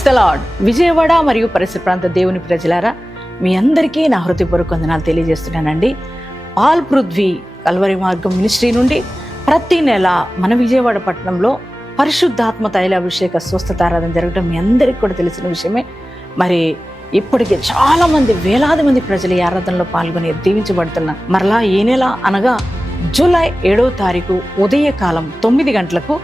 Praise the lord. Vijayawada మరియు పరిసర ప్రాంత దేవుని ప్రజలారా, మీ అందరికీ నా హృదయపూర్వక వందనాలు తెలియజేస్తున్నానండి. ఆల్ పృథ్వీ కల్వరి మార్గం మినిస్ట్రీ నుండి ప్రతి నెల మన విజయవాడ పట్టణంలో పరిశుద్ధాత్మ తైలాభిషేక స్వస్థతారాధన జరగడం మీ అందరికీ కూడా తెలిసిన విషయమే. మరి ఇప్పటికే చాలా మంది, వేలాది మంది ప్రజలు ఈ ఆరాధనలో పాల్గొని దీవించబడుతున్నారు. మరలా ఈ నెల అనగా జూలై 7వ తారీఖు ఉదయకాలం 9 గంటలకు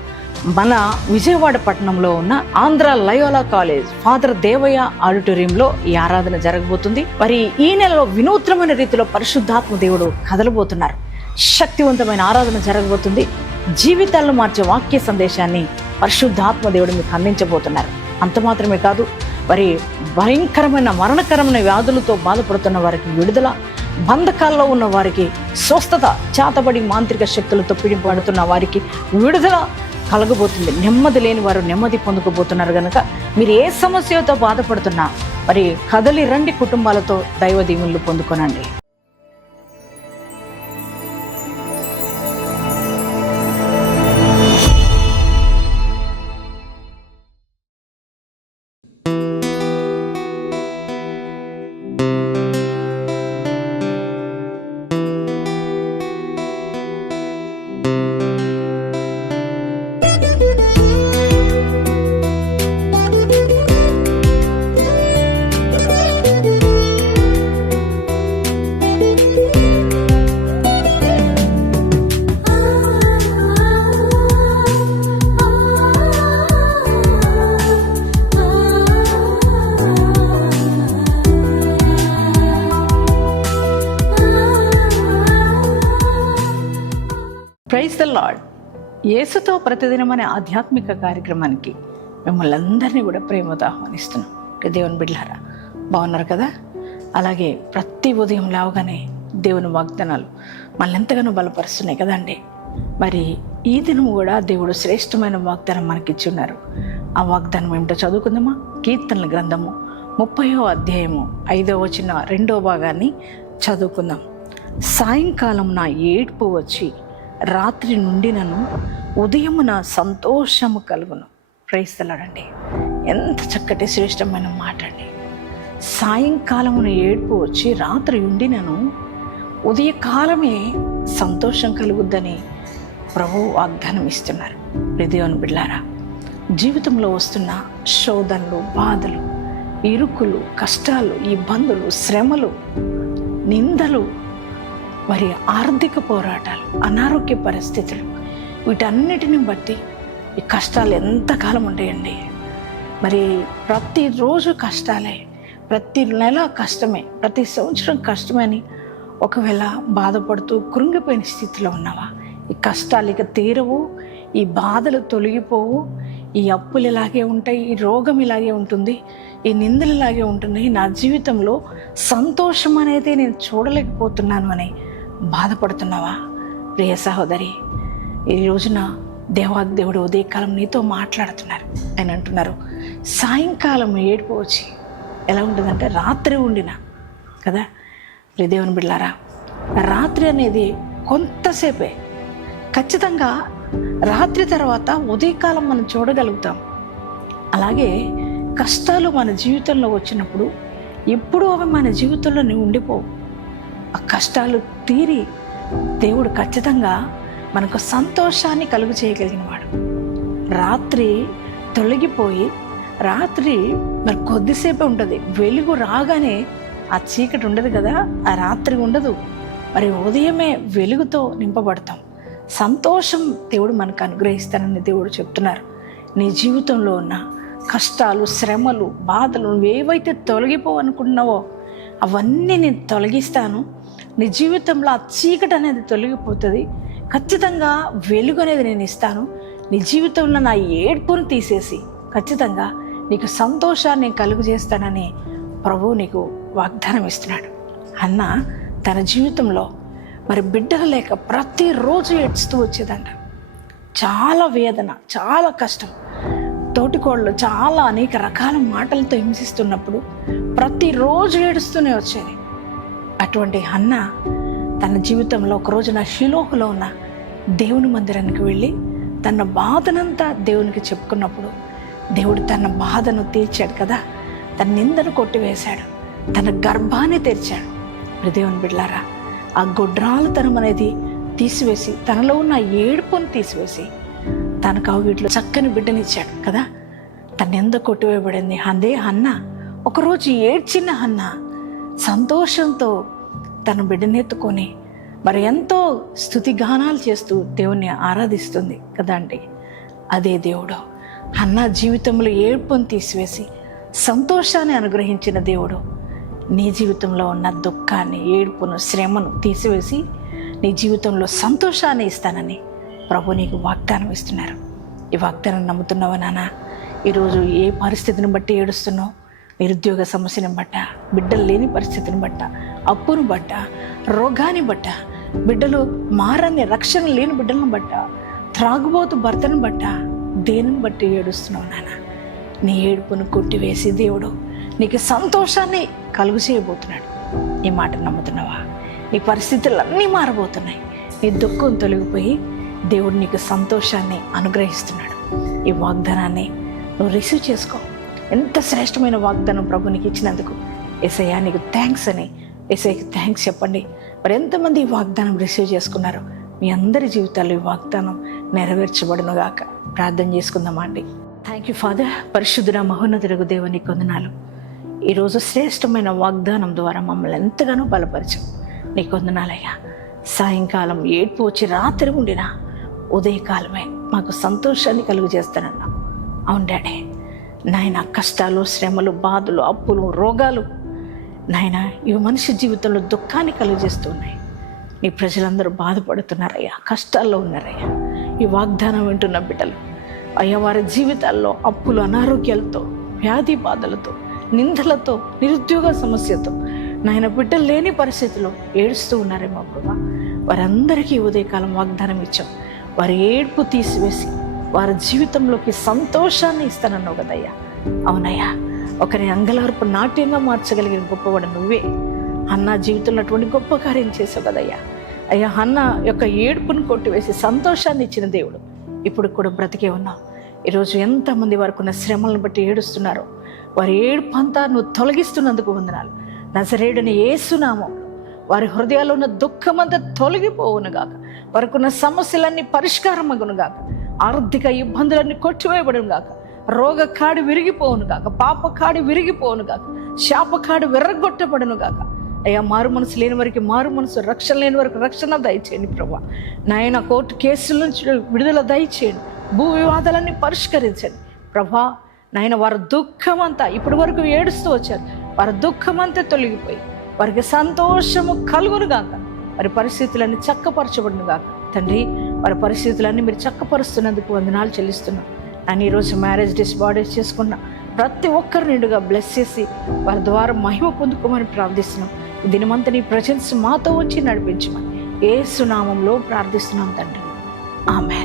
మన విజయవాడ పట్టణంలో ఉన్న Andhra Loyola college father Devayya ఆడిటోరియంలో ఈ ఆరాధన జరగబోతుంది. మరి ఈ నెలలో వినూత్నమైన రీతిలో పరిశుద్ధాత్మ దేవుడు కదలబోతున్నారు. శక్తివంతమైన ఆరాధన జరగబోతుంది. జీవితాలను మార్చే వాక్య సందేశాన్ని పరిశుద్ధాత్మ దేవుడు మీకు అందించబోతున్నారు. అంత మాత్రమే కాదు, మరి భయంకరమైన మరణకరమైన వ్యాధులతో బాధపడుతున్న వారికి విడుదల, బంధకాల్లో ఉన్న వారికి స్వస్థత, చేతబడి మాంత్రిక శక్తులతో పీడింపబడుతున్న వారికి విడుదల కలగబోతుంది. నెమ్మది లేని వారు నెమ్మది పొందుకోబోతున్నారు. కనుక మీరు ఏ సమస్యతో బాధపడుతున్నా మరి కదలి రండి, కుటుంబాలతో దైవ దీవెనలు పొందుకోనండి. Praise the lord. యేసుతో ప్రతిదినం అనే ఆధ్యాత్మిక కార్యక్రమానికి మిమ్మల్ని అందరినీ కూడా ప్రేమతో ఆహ్వానిస్తున్నాం. దేవుని బిడ్డలారా, బాగున్నారు కదా? అలాగే ప్రతి ఉదయం లేవగానే దేవుని వాగ్దానాలు మనల్ని ఎంతగానో బలపరుస్తున్నాయి కదండి. మరి ఈ దినం కూడా దేవుడు శ్రేష్టమైన వాగ్దానం మనకిచ్చి ఉన్నారు. ఆ వాగ్దానం ఏమిటో చదువుకుందామా? కీర్తనల గ్రంథము 30వ అధ్యాయము 5వ వచనం 2వ భాగాన్ని చదువుకుందాం. సాయంకాలం నా ఏడ్పు వచ్చి రాత్రి నుండి నన్ను ఉదయమున సంతోషము కలుగును. ప్రైజ్ ది లార్డ్ అండి. ఎంత చక్కటి శ్రేష్టమైన మాట అండి. సాయంకాలమున ఏడ్పు వచ్చి రాత్రి ఉండి నన్ను ఉదయకాలమే సంతోషం కలుగుద్దని ప్రభువు వాగ్దానం ఇస్తున్నారు. దేవుని బిడ్డలారా, జీవితంలో వస్తున్న శోధనలు, బాధలు, ఇరుకులు, కష్టాలు, ఇబ్బందులు, శ్రమలు, నిందలు, మరి ఆర్థిక పోరాటాలు, అనారోగ్య పరిస్థితులు, వీటన్నిటిని బట్టి ఈ కష్టాలు ఎంతకాలం ఉంటాయండి. మరి ప్రతిరోజు కష్టాలే, ప్రతి నెల కష్టమే, ప్రతి సంవత్సరం కష్టమే అని ఒకవేళ బాధపడుతూ కృంగిపోయిన స్థితిలో ఉన్నావా? ఈ కష్టాలు ఇక తీరవు, ఈ బాధలు తొలగిపోవు, ఈ అప్పులు ఇలాగే ఉంటాయి, ఈ రోగం ఇలాగే ఉంటుంది, ఈ నిందలు ఇలాగే ఉంటున్నాయి, నా జీవితంలో సంతోషం అనేది నేను చూడలేకపోతున్నాను అని బాధపడుతున్నావా? ప్రియ సహోదరి, ఈ రోజున దేవుడు ఉదయకాలం నీతో మాట్లాడుతున్నారు. ఆయన అంటున్నారు, సాయంకాలం ఏడుపు వచ్చి ఎలా ఉంటుందంటే రాత్రి ఉండిన కదా. ప్రియ దేవుని బిడ్డలారా, రాత్రి అనేది కొంతసేపే. ఖచ్చితంగా రాత్రి తర్వాత ఉదయకాలం మనం చూడగలుగుతాం. అలాగే కష్టాలు మన జీవితంలో వచ్చినప్పుడు ఎప్పుడూ అవి మన జీవితంలో ఉండిపోవు. ఆ కష్టాలు తీరి దేవుడు ఖచ్చితంగా మనకు సంతోషాన్ని కలుగు చేయగలిగిన వాడు. రాత్రి తొలగిపోయి రాత్రి మరి కొద్దిసేపే ఉంటుంది. వెలుగు రాగానే ఆ చీకటి ఉండదు కదా, ఆ రాత్రి ఉండదు. మరి ఉదయమే వెలుగుతో నింపబడతాం. సంతోషం దేవుడు మనకు అనుగ్రహిస్తానని దేవుడు చెప్తున్నారు. నీ జీవితంలో ఉన్న కష్టాలు, శ్రమలు, బాధలు నువ్వేవైతే తొలగిపోవనుకున్నావో అవన్నీ నేను తొలగిస్తాను. నీ జీవితంలో ఆ చీకటి అనేది తొలగిపోతుంది. ఖచ్చితంగా వెలుగు అనేది నేను ఇస్తాను. నీ జీవితంలో నా ఏడ్పును తీసేసి ఖచ్చితంగా నీకు సంతోషాన్ని నేను కలుగు చేస్తానని ప్రభువు నీకు వాగ్దానం ఇస్తున్నాడు. అన్న తన జీవితంలో మరి బిడ్డలు లేక ప్రతిరోజు ఏడుస్తూ వచ్చేదంట. చాలా వేదన, చాలా కష్టం. తోటికోళ్ళు చాలా అనేక రకాల మాటలతో హింసిస్తున్నప్పుడు ప్రతిరోజు ఏడుస్తూనే వచ్చేది. అటువంటి హన్న తన జీవితంలో ఒక రోజున షిలోహులో ఉన్న దేవుని మందిరానికి వెళ్ళి తన బాధనంతా దేవునికి చెప్పుకున్నప్పుడు దేవుడు తన బాధను తీర్చాడు కదా, తన నిందను కొట్టివేశాడు, తన గర్భాన్ని తెరిచాడు. దేవుని బిడ్డలారా, ఆ గొడ్రాలుతనం అనేది తీసివేసి, తనలో ఉన్న ఏడుపును తీసివేసి తన కౌగిట్లో చక్కని బిడ్డనిచ్చాడు కదా. తన నింద కొట్టివేయబడింది అదే హన్న. ఒకరోజు ఏడ్చిన హన్న సంతోషంతో తన బిడ్డనెత్తుకొని మరి ఎంతో స్తుతిగానాలు చేస్తూ దేవుణ్ణి ఆరాధిస్తుంది కదా అండి. అదే దేవుడు హన్న జీవితంలో ఏడుపును తీసివేసి సంతోషాన్ని అనుగ్రహించిన దేవుడు నీ జీవితంలో ఉన్న దుఃఖాన్ని, ఏడుపును, శ్రమను తీసివేసి నీ జీవితంలో సంతోషాన్ని ఇస్తానని ప్రభు నీకు వాగ్దానం ఇస్తున్నారు. ఈ వాగ్దానం నమ్ముతున్నావా నాన్న? ఈరోజు ఏ పరిస్థితిని బట్టి ఏడుస్తున్నావు? నిరుద్యోగ సమస్యను బట్ట, బిడ్డలు లేని పరిస్థితిని బట్ట, అప్పును బట్ట, రోగాన్ని బట్ట, బిడ్డలు మారని రక్షణ లేని బిడ్డలను బట్ట, త్రాగుబోతు భర్తను బట్ట, దేనిని బట్టి ఏడుస్తున్నావు నాన్న? నీ ఏడుపును కొట్టివేసి దేవుడు నీకు సంతోషాన్ని కలుగు చేయబోతున్నాడు. ఈ మాట నమ్ముతున్నావా? నీ పరిస్థితులు అన్నీ మారబోతున్నాయి. నీ దుఃఖం తొలగిపోయి దేవుడు నీకు సంతోషాన్ని అనుగ్రహిస్తున్నాడు. ఈ వాగ్దానాన్ని నువ్వు రిసీవ్ చేసుకో. ఎంత శ్రేష్టమైన వాగ్దానం ప్రభు నీకు ఇచ్చినందుకు యేసయ్యా నీకు థ్యాంక్స్ అని యేసయ్యకి థ్యాంక్స్ చెప్పండి. మరి ఎంతమంది ఈ వాగ్దానం రిసీవ్ చేసుకున్నారో మీ అందరి జీవితాల్లో ఈ వాగ్దానం నెరవేర్చబడునుగాక. ప్రార్థన చేసుకుందామా అండి. Thank you father. పరిశుద్ధుడ మహోన్నతుడగు దేవునికి వందనాలు. ఈరోజు శ్రేష్టమైన వాగ్దానం ద్వారా మమ్మల్ని ఎంతగానో బలపరిచావు. నీకు వందనాలయ్యా. సాయంకాలం ఏడ్పు వచ్చి రాత్రి ఉండిన ఉదయకాలమే మాకు సంతోషాన్ని కలుగు చేస్తానన్నా. అవును డాడీ, నాయన కష్టాలు, శ్రమలు, బాధలు, అప్పులు, రోగాలు నాయన ఇవి మనిషి జీవితంలో దుఃఖాన్ని కలుగజేస్తున్నాయి. నీ ప్రజలందరూ బాధపడుతున్నారయ్యా, కష్టాల్లో ఉన్నారయ్యా. ఈ వాగ్దానం వింటున్న బిడ్డలు అయ్యా, వారి జీవితాల్లో అప్పులు, అనారోగ్యాలతో, వ్యాధి బాధలతో, నిందలతో, నిరుద్యోగ సమస్యతో నాయన బిడ్డలు లేని పరిస్థితిలో ఏడుస్తూ ఉన్నారేమో ప్రభా. వారందరికీ ఉదయకాలం వాగ్దానం ఇచ్చాం. వారి ఏడుపు తీసివేసి వారి జీవితంలోకి సంతోషాన్ని ఇస్తానన్నావు కదయ్యా. అవునయ్యా, ఒకరి అంగలార్పు నాట్యంగా మార్చగలిగిన గొప్పవాడు నువ్వే. హన్నా జీవితంలో అటువంటి గొప్ప కార్యం చేసావు కదయ్యా. అయ్యా, హన్నా యొక్క ఏడుపును కొట్టివేసి సంతోషాన్ని ఇచ్చిన దేవుడు ఇప్పుడు కూడా బ్రతికే ఉన్నావు. ఈరోజు ఎంతమంది వారికి ఉన్న శ్రమలను బట్టి ఏడుస్తున్నారో వారి ఏడుపు అంతా నువ్వు తొలగిస్తున్నందుకు వందనాలు. నజరేయుడైన యేసునామములో వారి హృదయాల్లో ఉన్న దుఃఖమంతా తొలగిపోవునుగాక. వారికి ఉన్న సమస్యలన్నీ పరిష్కారం అగునుగాక. ఆర్థిక ఇబ్బందులన్నీ కొట్టివేయబడునుగాక. రోగ కాడి విరిగిపోవునుగాక. పాప కాడి విరిగిపోవునుగాక. శాప కాడి విర్రగొట్టబడునుగాక. అయ్యా, మారు మనసు లేని వారికి మారు మనసు, రక్షణ లేని వారికి రక్షణ దయచేయండి ప్రభా. నాయన కోర్టు కేసుల నుంచి విడుదల దయచేయండి. భూ వివాదాలన్నీ పరిష్కరించండి ప్రభా. నాయన వారి దుఃఖమంతా ఇప్పటి వరకు ఏడుస్తూ వచ్చారు, వారి దుఃఖమంతా తొలగిపోయి వారికి సంతోషము కలుగునుగాక. వారి పరిస్థితులన్నీ చక్కపరచబడునుగాక. తండ్రి, వారి పరిస్థితులన్నీ మీరు చక్కపరుస్తున్నందుకు వందనాలు చెల్లిస్తున్నాం. నేను ఈరోజు మ్యారేజ్ డేస్ బాడీస్ చేసుకున్న ప్రతి ఒక్కరి నిండుగా బ్లెస్ చేసి వారి ద్వారా మహిమ పొందుకోమని ప్రార్థిస్తున్నాం. ఈ దినమంతా నీ ప్రజెన్స్ మాతో వచ్చి నడిపించమని యేసు నామములో ప్రార్థిస్తున్నాం తండ్రి. ఆమేన్.